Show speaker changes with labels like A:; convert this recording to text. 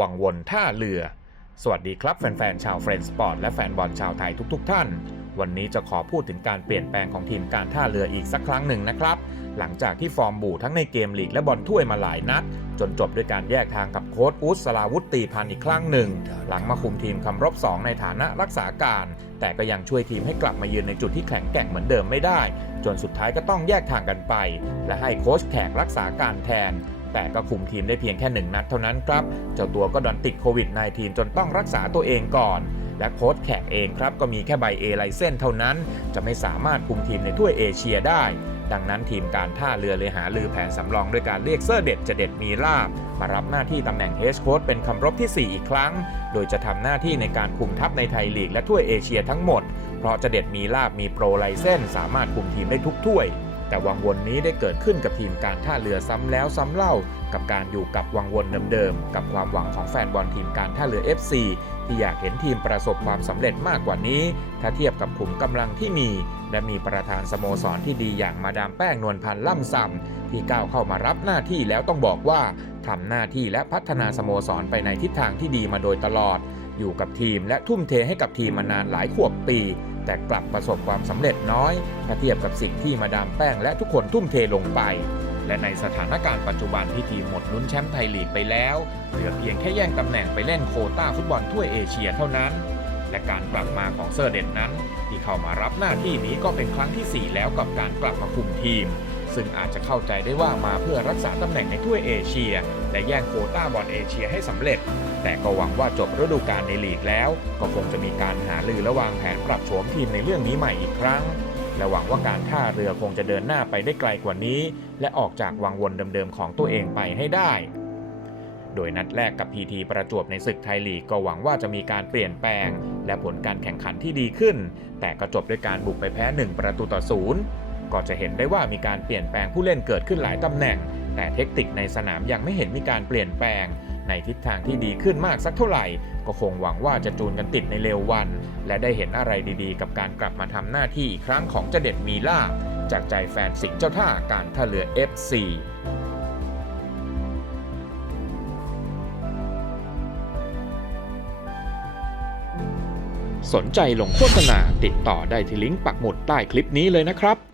A: วังวนท่าเรือ สวัสดีครับแฟนๆ ชาวเฟรนด์สปอร์ตและแฟนบอลชาวไทยทุกๆ ท่าน วันนี้จะขอพูดถึงการเปลี่ยนแปลงของทีมการท่าเรืออีกสักครั้งหนึ่งนะครับ หลังจากที่ฟอร์มบูทั้งในเกมลีกและบอลถ้วยมาหลายนัด จนจบด้วยการแยกทางกับโค้ชอุสสลาวุธตีพันอีกครั้งหนึ่ง หลังมาคุมทีมคำรบ 2 ในฐานะรักษาการ แต่ก็ยังช่วยทีมให้กลับมายืนในจุดที่แข็งแกร่งเหมือนเดิมไม่ได้ จนสุดท้ายก็ต้องแยกทางกันไป และให้โค้ชแขกรักษาการแทน แต่ก็คุมทีมได้เพียงแค่หนึ่งนัดเท่านั้นครับ เจ้าตัวก็ดันติดโควิด -19 จนต้องรักษาตัวเองก่อน และโค้ชแขกเองครับ ก็มีแค่ใบเอไลเซนเท่านั้น จะไม่สามารถคุมทีมในถ้วยเอเชียได้ ดังนั้นทีมการท่าเรือเลยหาลือแผนสำรองด้วยการเรียกเซอร์เด็ดจะเด็ดมีลาบมารับหน้าที่ตำแหน่งเฮดโค้ชเป็นคำรบที่ 4 อีกครั้ง โดยจะทำหน้าที่ในการคุมทัพในไทยลีกและถ้วยเอเชียทั้งหมด เพราะจะเด็ดมีลาบมีโปรไลเซนสามารถคุมทีมได้ทุกถ้วย แต่วังวนนี้ได้เกิดขึ้นกับทีมการท่าเรือซ้ำแล้วซ้ำเล่า กับการอยู่กับวังวนเดิมๆ กับความหวังของแฟนบอลทีมการท่าเรือ FC ที่อยากเห็นทีมประสบความสำเร็จมากกว่านี้ ถ้าเทียบกับขุมกำลังที่มี และมีประธานสโมสรที่ดีอย่างมาดามแป้งนวลพันธ์ล่ำซำที่ก้าวเข้ามารับหน้าที่แล้วต้องบอกว่าทำหน้าที่และพัฒนาสโมสรไปในทิศทางที่ดีมาโดยตลอด อยู่กับทีมและทุ่มเทให้กับทีมมานานหลายขวบปี แต่กลับประสบความสำเร็จน้อยถ้าเทียบกับสิ่งที่มาดามแป้งและทุกคนทุ่มเทลงไป และในสถานการณ์ปัจจุบันที่ทีมหมดลุ้นแชมป์ไทยลีกไปแล้ว เหลือเพียงแค่แย่งตำแหน่งไปเล่นโคต้าฟุตบอลถ้วยเอเชียเท่านั้น และการกลับมาของเซอร์เดนนั้น ที่เข้ามารับหน้าที่นี้ก็เป็นครั้งทีสี่4 แล้วกับการกลับมาคุมทีม ซึ่งอาจจะเข้าใจได้ว่ามาเพื่อรักษาตำแหน่งในถ้วยเอเชีย และแย่งโคต้าบอลเอเชียให้สำเร็จ แต่ก็หวังว่าจบฤดูกาลในลีกแล้ว ก็คงจะมีการหาลือและวางแผนปรับโฉมทีมในเรื่องนี้ใหม่อีกครั้งและหวังว่าการท่าเรือคงจะเดินหน้าไปได้ไกลกว่านี้ และออกจากวังวนเดิมๆของตัวเองไปให้ได้ โดยนัดแรกกับพีทีประจวบในศึกไทยลีกก็หวังว่าจะมีการเปลี่ยนแปลง และผลการแข่งขันที่ดีขึ้น แต่ก็จบด้วยการบุกไปแพ้ 1 ประตูต่อศูนย์ ก็จะเห็นได้ว่ามีการเปลี่ยนแปลงผู้เล่นเกิดขึ้นหลายตำแหน่ง แต่เทคนิคในสนามยังไม่เห็นมีการเปลี่ยนแปลง ในทิศทางที่ดีขึ้นมากสักเท่าไหร่ ก็คงหวังว่าจะจูนกันติดในเร็ววัน และได้เห็นอะไรดีๆ กับการกลับมาทำหน้าที่อีกครั้งของเจเด็ดมีล่าจากใจแฟนสิงห์เจ้าท่าการท่าเรือ FC สนใจลงโฆษณาติดต่อได้ที่ลิงก์ปักหมุดใต้คลิปนี้เลยนะครับ